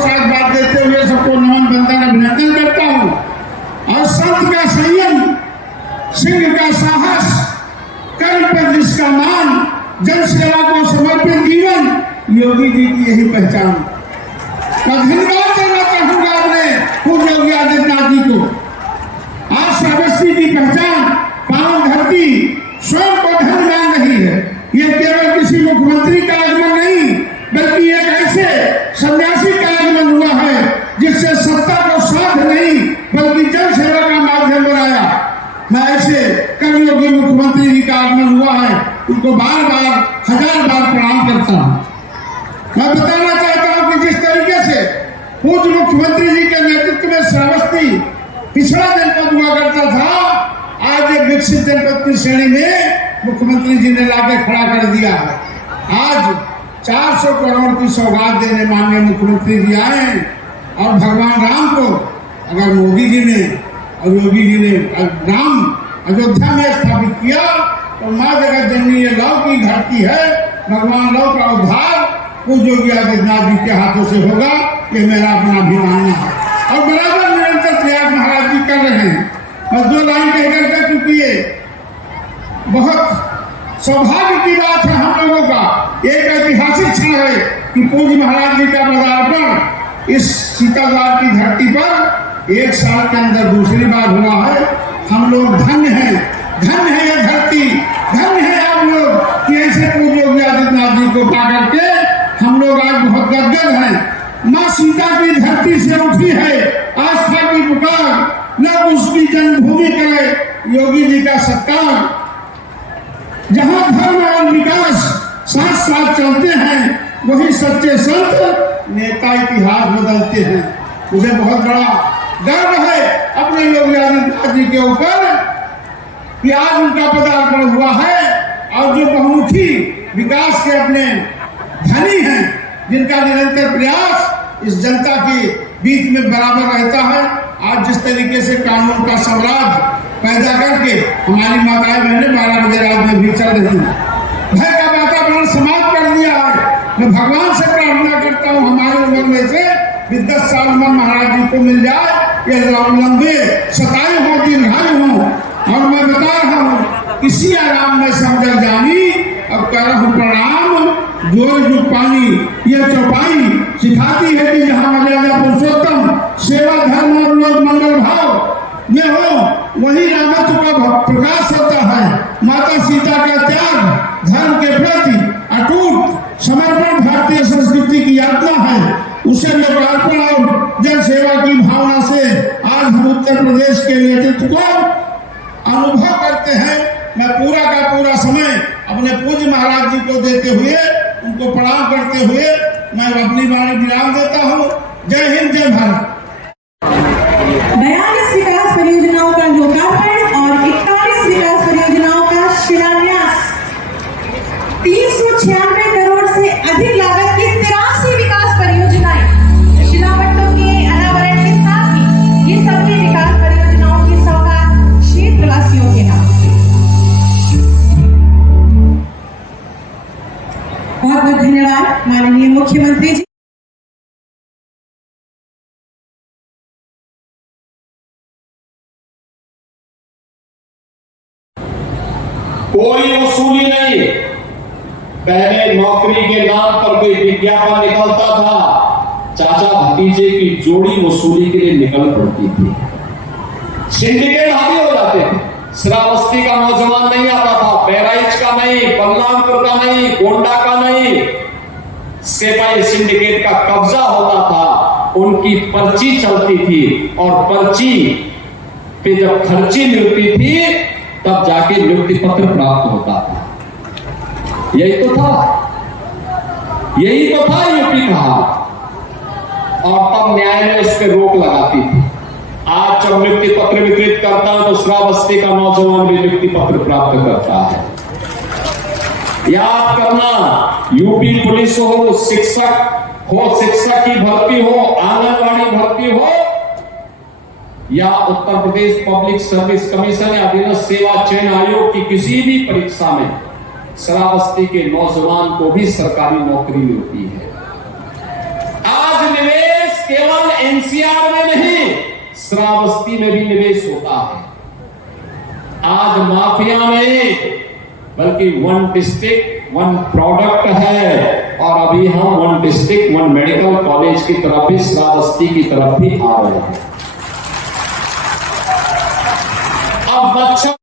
साथ बात देते हुए सबको नमन बंदन अभिनंदन करता हूँ। और संत का संयम, सिंह का साहस, कर्म पर जिसका मान, जन सेवा को समर्पित जीवन, योगी जी की यही पहचान। मैं धन्यवाद करना चाहूंगा अपने पूज्य योगी आदित्यनाथ जी को। आज श्रावस्ती की पहचान पावन धरती स्वयं को धन मान रही है। ये केवल किसी मुख्यमंत्री का आगमन नहीं, बल्कि एक ऐसे सन्यासी का आगमन हुआ है जिससे सत्ता को साध नहीं बल्कि जन सेवा का माध्यम बनाया। मैं ऐसे कर्मयोगी मुख्यमंत्री जी का आगमन हुआ है, उनको बार बार हजार बार प्रणाम करता हूँ। मैं बताना चाहता हूँ कि जिस तरीके से पूज्य मुख्यमंत्री जी के नेतृत्व में श्रावस्ती पिछड़ा जनपद हुआ करता था, आज एक विकसित जनपद की श्रेणी में मुख्यमंत्री जी ने लाके खड़ा कर दिया है। आज 400 करोड़ की सौगात देने माननीय मुख्यमंत्री जी आए हैं। और भगवान राम को अगर मोदी जी ने और योगी जी ने राम अयोध्या में स्थापित किया तो माँ जगत जननी ये लौ की धरती है। भगवान लौ का उद्धार पूज्य योगी आदित्यनाथ जी के हाथों से होगा, ये मेरा अपना अभिमान है। और बराबर निरंतर प्रयास महाराज जी कर रहे हैं। मैं 2 लाइन कहकर के, क्योंकि ये बहुत सौभाग्य की बात है हम लोगों का, एक ऐतिहासिक क्षण है कि पूज्य महाराज जी का पदार्पण इस सीताद्वार की धरती पर 1 साल के अंदर दूसरी बार हुआ है। हम लोग धन्य हैं, धन्य है ये धरती, धन्य है आप लोग कि ऐसे पूज्य योगी आदित्यनाथ जी को पा करके हम लोग आज बहुत गदगद हैं। माँ सीता की धरती से उठी है आस्था की पुकार, न उसकी जन्मभूमि करे योगी जी का सत्कार। जहाँ धर्म और विकास साथ साथ चलते हैं, वही सच्चे संत नेता इतिहास बदलते हैं। मुझे बहुत बड़ा गर्व है अपने योगी आदित्यनाथ जी के ऊपर कि आज उनका पदार्पण हुआ है। और जो बहुमुखी विकास के अपने धनी हैं, जिनका निरंतर प्रयास इस जनता के बीच में बराबर रहता है, आज जिस तरीके से कानून का साम्राज्य पैदा करके हमारी माताएं बहनें 12 बजे रात में भी चल रही हैं, भय का वातावरण समाप्त कर दिया है। मैं भगवान से प्रार्थना करता हूँ हमारी उम्र में से 10 साल उम्र महाराज जी को मिल जाए, ये लंबे सताए हो, दीर्घायु हो। और मैं बता रहा हूँ किसी आराम में समझ जानी, अब करहु प्रणाम जोर जो पानी। ये चौपाई सिखाती है कि जहाँ मर्यादा पुरुषोत्तम सेवा धर्म और लोग मंगल भाव में हो, वही रामत्व का प्रकाश होता है। माता सीता का त्याग धर्म के प्रति अटूट समर्पण भारतीय संस्कृति की यात्रा है। उसे लोकार्पण और जन सेवा की भावना से आज हम उत्तर प्रदेश के नेतृत्व को अनुभव करते हैं। मैं पूरा का पूरा समय अपने पूज्य महाराज जी को देते हुए, उनको प्रणाम करते हुए मैं अपनी वाणी विराम देता हूँ। जय हिंद, जय भारत। 42 विकास परियोजनाओं का लोकार्पण और 41 विकास परियोजनाओं का शिलान्यास। 396 करोड़ से अधिक लागत की 83 विकास परियोजनाएं शिलापट्टों के अनावरण के साथ ही ये सभी विकास परियोजनाओं की सौगात क्षेत्रवासियों के नाम। बहुत बहुत धन्यवाद माननीय मुख्यमंत्री जी। कोई वसूली नहीं। पहले नौकरी के नाम पर कोई विज्ञापन निकलता था, चाचा भतीजे की जोड़ी वसूली के लिए निकल पड़ती थी। सिंडिकेट हावी हो जाते थे। श्रावस्ती का नौजवान नहीं आता था, बहराइच का नहीं, बलरामपुर का नहीं, गोंडा का नहीं, सिपाही सिंडिकेट का कब्जा होता था। उनकी पर्ची चलती थी और पर्ची पे जब खर्ची मिलती थी तब जाके नियुक्ति पत्र प्राप्त होता था। यही तो था यूपी का हाल। और तब न्यायालय इस पर रोक लगाती थी। आज जब नियुक्ति पत्र वितरित करता है तो श्रावस्ती का नौजवान भी नियुक्ति पत्र प्राप्त करता है। याद करना, यूपी पुलिस हो, शिक्षक की भर्ती हो, आंगनबाड़ी भर्ती हो या Uttar Pradesh public service commission या अधीनस्थ सेवा चयन आयोग की किसी भी परीक्षा में श्रावस्ती के नौजवान को भी सरकारी नौकरी मिलती है। आज निवेश एनसीआर में नहीं, श्रावस्ती में भी निवेश होता है। आज माफिया नहीं, बल्कि वन डिस्ट्रिक्ट वन प्रोडक्ट है। और अभी हम one district one medical college की तरफ भी, श्रावस्ती की तरफ भी आ रहे हैं। अब बच्चा